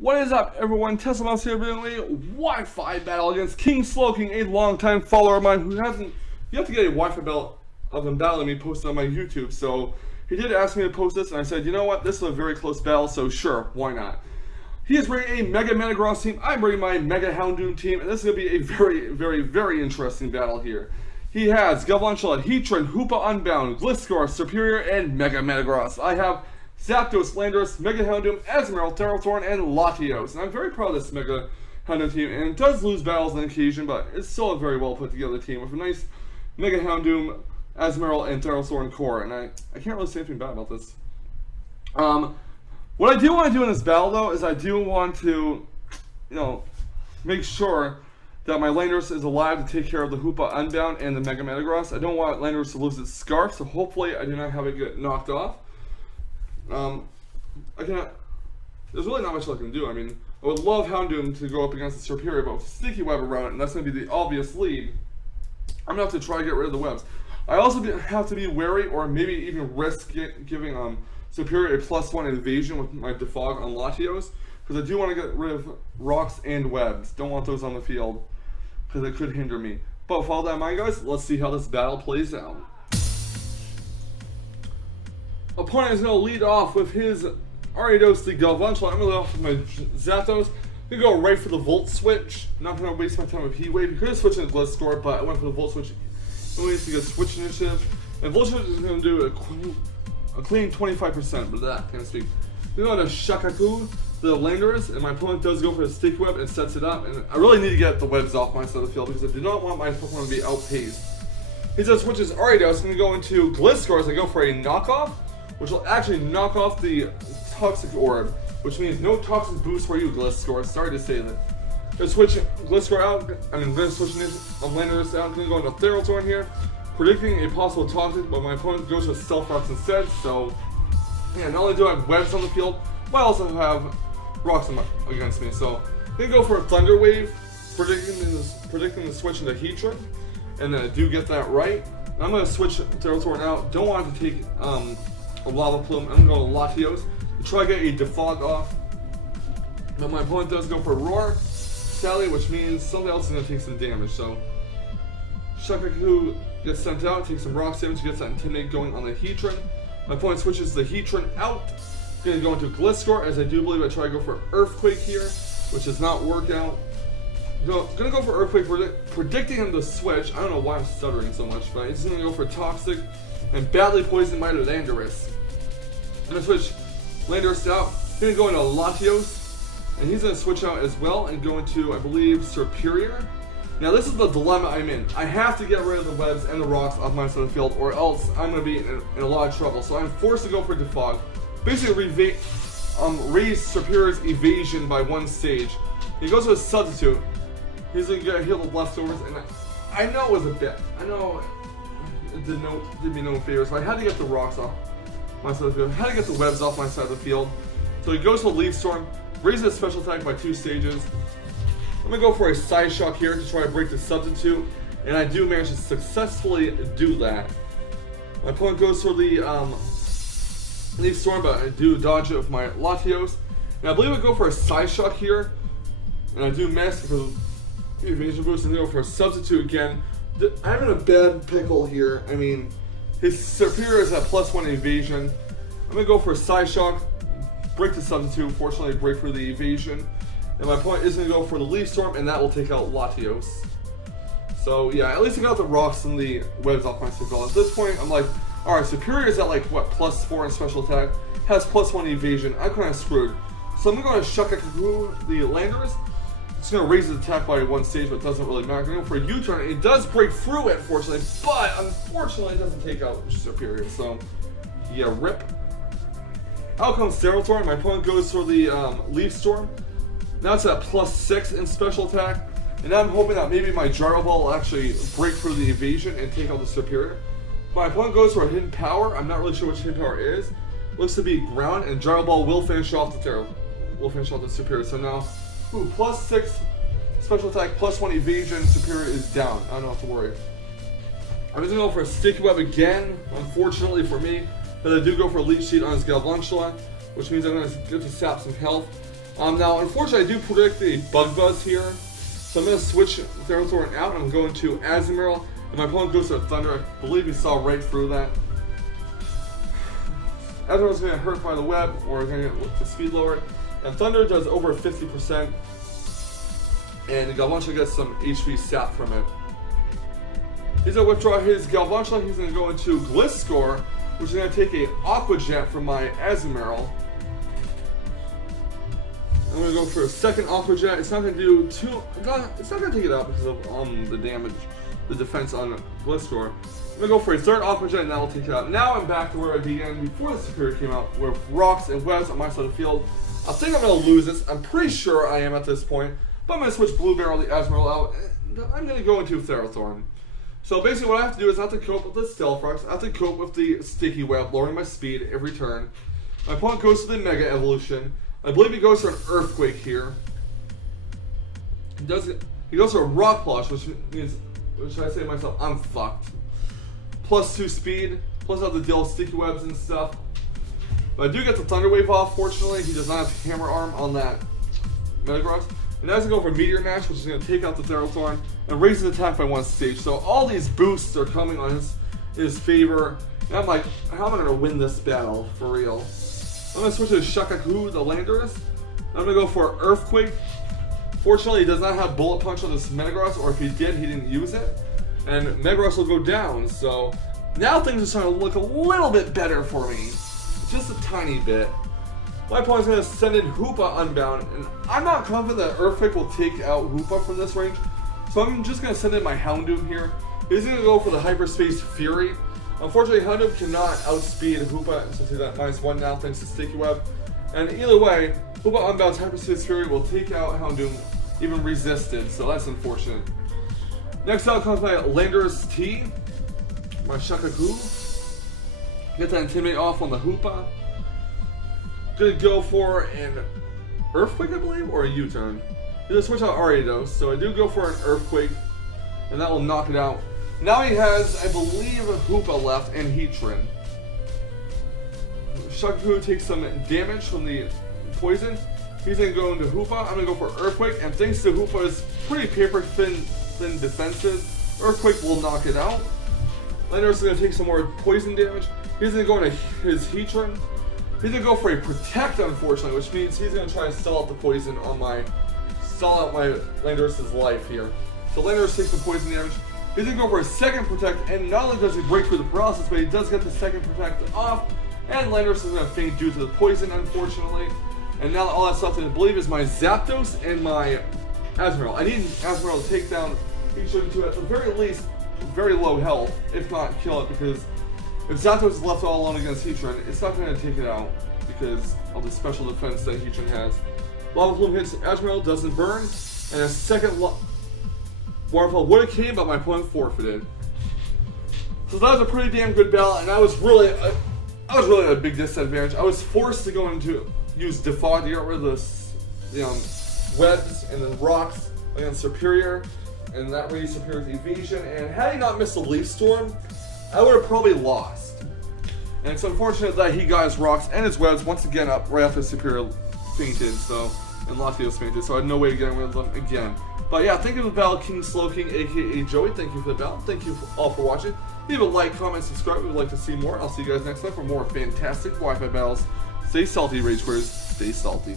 What is up, everyone? Tesla Mouse here doing a Wi-Fi battle against King Slowking, a longtime follower of mine who hasn't yet to get a Wi-Fi battle of him battling me posted on my YouTube. So he did ask me to post this, and I said, you know what? This is a very close battle, so sure, why not? He is bringing a Mega Metagross team. I'm bringing my Mega Houndoom team, and this is going to be a very interesting battle here. He has Galvantula, Heatran, Hoopa Unbound, Gliscor, Superior, and Mega Metagross. I have Zapdos, Landorus, Mega Houndoom, Azumarill, Ferrothorn, and Latios. And I'm very proud of this Mega Houndoom team, and it does lose battles on occasion, but it's still a very well put together team with a nice Mega Houndoom, Azumarill, and Ferrothorn core. And I can't really say anything bad about this. What I do want to do in this battle, though, is I do want to, make sure that my Landorus is alive to take care of the Hoopa Unbound and the Mega Metagross. I don't want Landorus to lose its Scarf, so hopefully I do not have it get knocked off. There's really not much I can do. I mean, I would love Houndoom to go up against the Superior, but with Sticky Web around it, and that's going to be the obvious lead, I'm going to have to try to get rid of the webs. I also have to be wary, or maybe even risk giving Superior a +1 evasion with my Defog on Latios, because I do want to get rid of rocks and webs. Don't want those on the field, because it could hinder me. But with all that in mind, guys, let's see how this battle plays out. Opponent is going to lead off with his Ariados, the Galvantula. I'm going to lead off with my Zapdos. I'm going to go right for the Volt Switch. I'm not going to waste my time with Heat Wave. You could have switched into Gliscor, but I went for the Volt Switch. Only needs to get Switch Initiative. And Volt Switch is going to do a clean 25%, but that can't speak. We're going to Shakaku, the Landorus, and my opponent does go for the Sticky Web and sets it up. And I really need to get the webs off my side of the field because I do not want my Pokemon to be outpaced. He says switches Ariados. I'm going to go into Gliscor as I go for a knockoff, which will actually knock off the Toxic Orb, which means no Toxic Boost for you, Gliscor. Sorry to say that. I'm going to switch Gliscor out. I'm going to switch Landorus out. I'm going to go into Ferrothorn here, predicting a possible Toxic, but my opponent goes with Stealth Rocks instead. So, yeah, not only do I have webs on the field, but I also have rocks against me. So, I'm going to go for a Thunder Wave, predicting the switch into Heatran, and then I do get that right. And I'm going to switch Ferrothorn out. Don't want it to take a Lava Plume. I'm going to go to Latios to try to get a Defog off. But my opponent does go for Roar, Sally, which means something else is going to take some damage. So Shakaku gets sent out, takes some Rock damage, gets that Intimidate going on the Heatran. My opponent switches the Heatran out. Going to go into Gliscor, as I do believe I try to go for Earthquake here, which does not work out. Going to go for Earthquake, predicting him to switch. I don't know why I'm stuttering so much, but he's going to go for Toxic and badly poison my Landorus. I'm going to switch Landorus out. Going to go into Latios, and he's going to switch out as well and go into, I believe, Superior. Now this is the dilemma I'm in. I have to get rid of the webs and the rocks off my side of the field, or else I'm going to be in a lot of trouble. So I'm forced to go for Defog. Basically raise Superior's evasion by one stage. He goes with a Substitute. He's going to get a heal of leftovers, and I know it was a bit. I know it did me no favors, but I had to get the rocks off my side of the field. I had to get the webs off my side of the field. So he goes for Leaf Storm, raises his special attack by 2 stages. I'm going to go for a Side Shock here to try to break the Substitute, and I do manage to successfully do that. My opponent goes for the Leaf Storm, but I do dodge it with my Latios. And I believe I go for a Side Shock here, and I do miss for the evasion boost, and go for a Substitute again. I'm in a bad pickle here. I mean, his Superior is at +1 evasion. I'm going to go for a Side Shock, break the Substitute, fortunately break for the evasion. And my opponent is going to go for the Leaf Storm, and that will take out Latios. So yeah, at least I got the rocks and the webs off my Superior. At this point, I'm like, alright, Superior is at like, what, +4 in special attack, has +1 evasion. I'm kind of screwed. So I'm going to go to Shakaku, the Landorus. It's going to raise his attack by 1 stage, but it doesn't really matter. I'm going to go for a U-turn. It does break through it, fortunately, but unfortunately it doesn't take out Superior. So, yeah, rip. Out comes Ferrothorn. My opponent goes for the Leaf Storm. Now it's at +6 in special attack. And now I'm hoping that maybe my Gyro Ball will actually break through the evasion and take out the Superior. My opponent goes for a Hidden Power. I'm not really sure which Hidden Power is. Looks to be Ground, and Gyro Ball will finish off the Superior. So now, +6 special attack, +1 evasion, Superior is down. I don't have to worry. I'm just going to go for a Sticky Web again, unfortunately for me. But I do go for a Leech Seed on his Galvantula, which means I'm going to get to sap some health. Now, unfortunately, I do predict a bug buzz here. So I'm going to switch Therathorn out. I'm going to Azumarill. And my opponent goes to Thunder. I believe he saw right through that. Azumarill's going to get hurt by the web, or going to get the speed lowered. And Thunder does over 50%. And Galvantula gets some HP sap from it. He's going to withdraw his Galvantula. He's going to go into GlitchxCity, which is going to take a Aqua Jet from my Azumarill. I'm going to go for a second Aqua Jet. It's not going to do too... It's not going to take it out because of the damage, the defense on GlitchxCity. I'm going to go for a third Aqua Jet and that will take it out. Now I'm back to where I began before the Superior came out, with rocks and webs on my side of the field. I think I'm going to lose this. I'm pretty sure I am at this point. But I'm going to switch Blue Barrel, the Azumarill out. And I'm going to go into Therathorn. So basically what I have to do is I have to cope with the Stealth Rocks. I have to cope with the Sticky Web, lowering my speed every turn. My opponent goes to the Mega Evolution. I believe he goes for an Earthquake here. He goes for a Rock Plush, which means, what should I say to myself? I'm fucked. +2 speed, plus I have to deal with Sticky Webs and stuff. But I do get the Thunder Wave off, fortunately. He does not have Hammer Arm on that Metagross. And now he's going to go for Meteor Mash, which is going to take out the Therathorn and raise his attack by 1 stage. So all these boosts are coming on his favor. And I'm like, how am I going to win this battle, for real? I'm going to switch to Shakaku, the Landorus. I'm going to go for Earthquake. Fortunately, he does not have Bullet Punch on this Metagross, or if he did, he didn't use it. And Metagross will go down, so now things are starting to look a little bit better for me. Just a tiny bit. My opponent's going to send in Hoopa Unbound, and I'm not confident that Earthquake will take out Hoopa from this range, so I'm just going to send in my Houndoom here. He's going to go for the Hyperspace Fury. Unfortunately, Houndoom cannot outspeed Hoopa, since he's at -1 now thanks to Sticky Web. And either way, Hoopa Unbound's Hyperspace Fury will take out Houndoom, even resisted, so that's unfortunate. Next out comes my Landorus T, my Shakaku. Get that Intimidate off on the Hoopa. Gonna go for an Earthquake, I believe, or a U-turn. Gonna switch out Ariados, so I do go for an Earthquake, and that will knock it out. Now he has, I believe, a Hoopa left and Heatran. Shakaku takes some damage from the poison. He's gonna go into Hoopa. I'm gonna go for Earthquake, and thanks to Hoopa's pretty paper thin defenses, Earthquake will knock it out. Landorus is gonna take some more poison damage. He's gonna go into his Heatran. He's gonna go for a Protect, unfortunately, which means he's gonna try and stall out the poison on my Landorus' life here. So Landorus takes some poison damage. He's gonna go for a second Protect, and not only does he break through the paralysis, but he does get the second Protect off. And Landorus is gonna faint due to the poison, unfortunately. And now all that's left, I believe, is my Zapdos and my Azumarill. I need Azumarill to take down Heatran to, at the very least, very low health, if not kill it, because if Zapdos is left all alone against Heatran, it's not going to take it out because of the special defense that Heatran has. Lava Plume hits Azumarill, doesn't burn, and a second Waterfall would have came, but my opponent forfeited. So that was a pretty damn good battle, and I was really at a big disadvantage. I was forced to go into use Defog to get rid of the webs and the rocks against Superior, and that raised Superior's evasion. And had he not missed the Leaf Storm, I would have probably lost. And it's unfortunate that he got his rocks and his webs once again up right after Superior fainted, and Latios fainted, so I had no way to get rid of them again. But yeah, thank you for the battle, King Slowking, aka Joey. Thank you for the battle. Thank you all for watching. Leave a like, comment, subscribe if you'd like to see more. I'll see you guys next time for more fantastic Wi-Fi battles. Stay salty, Rage Quitters. Stay salty.